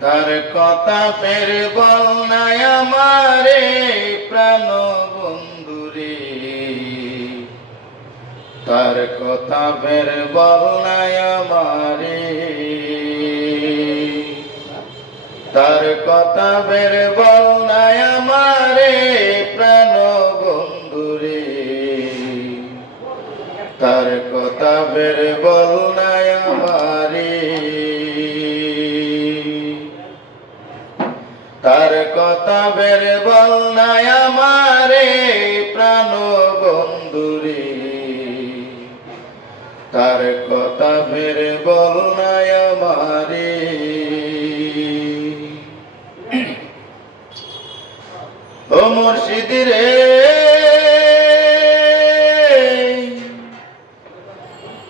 তার কথা ফের বল নাই আমারে, প্রাণ বন্ধুরে। তার কথা ফের বল নাই আমারে। তার কথা ফের বল নাই আমারে, প্রাণ বন্ধুরে। তার কথা বের বল নাই তার কথা বের বল নাই আমারে প্রাণ বন্ধুরে। তার কথা বের বল নাই আমারে। ও মুর্শিদ রে।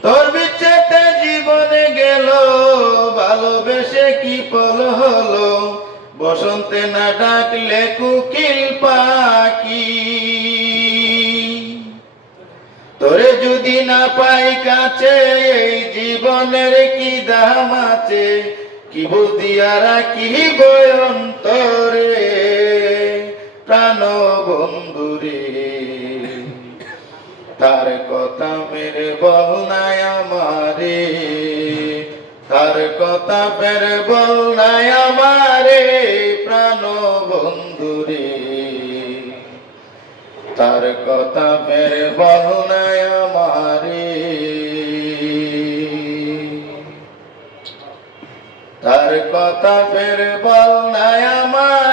তোর বিচ্ছেতে জীবনে গেল, ভালোবেসে কি পল হলো? বসন্তে না ডাকলে কুকিল পাখি। তোরে যদি না পাই কাছে, এই জীবনের কি দাম আছে? কি বুদ্ধি আর কি বয়ন্তরে? প্রাণ বন্ধুরে তার কথা মেরে বল নাই আমারে। তার কথা বের বল নাই আমারে প্রাণ বন্ধুরে। তার কথা বের বল নাই আমারে তার কথা বের বল নাই আমারে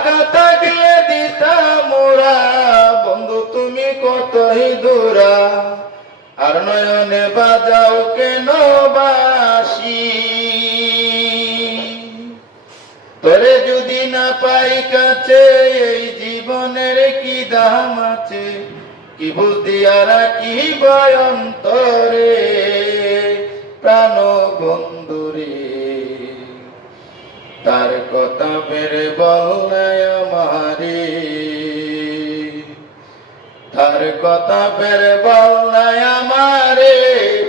পাকা থাকলে দিতাম মোরা বন্ধু, তুমি কতই দূরা। আর নয়নে বাজাও কেন বাসি? তোরে যদি না পাই কাছে, এই জীবনের কি দাম আছে? কি বুদ্ধি আর কি বয়ন্তরে প্রাণ বন্ধুরে কথা বেড়ে বল নাই আমারে,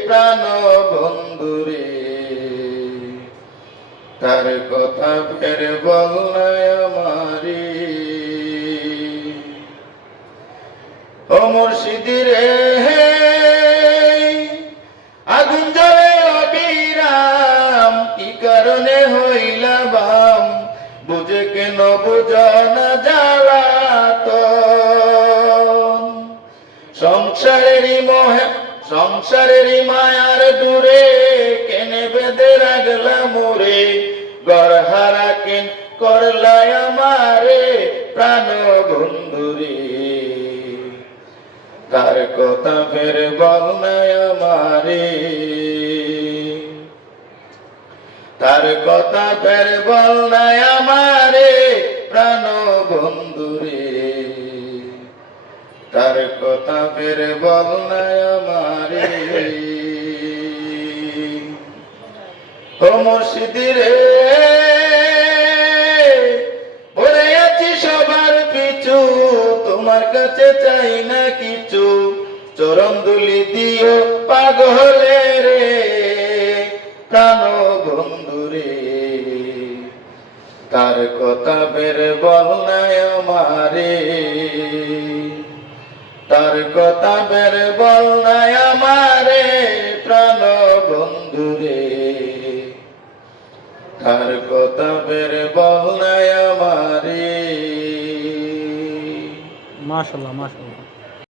প্রাণ বন্ধুরে। তার কথা ফের বল নাই আমারে। ও মুর্শিদি রে আগুন জ্বলে অবিরাম, কি কারণে হইলা বাম? বুঝে কেন বুঝ না জ্বালাত সংসারেরই মোহে সংসারেরই মায়ার দূরে কেনে বেঁধে রাগলা মোরে গড় হারা কেন করলাই আমারে প্রাণ বন্ধুরে তার কথা ফের বল নাই আমারে। তার কথা ফের বল নাই আমারে প্রাণ বন্ধুরে তার কথা ফের বল নাই আমারে। ও মুর্শিদ রে, পড়ে আছি সবার পিছু, তোমার কাছে চাই না কিছু। চরণ দিও পাগলে রে প্রাণ বন্ধুরে তার কথা বের বল নাই আমারে। কথা বের বল নাই আমারে প্রাণ বন্ধুরে তার কথা বের বল নাই আমারে। মাশাল্লাহ মাশাল্লাহ।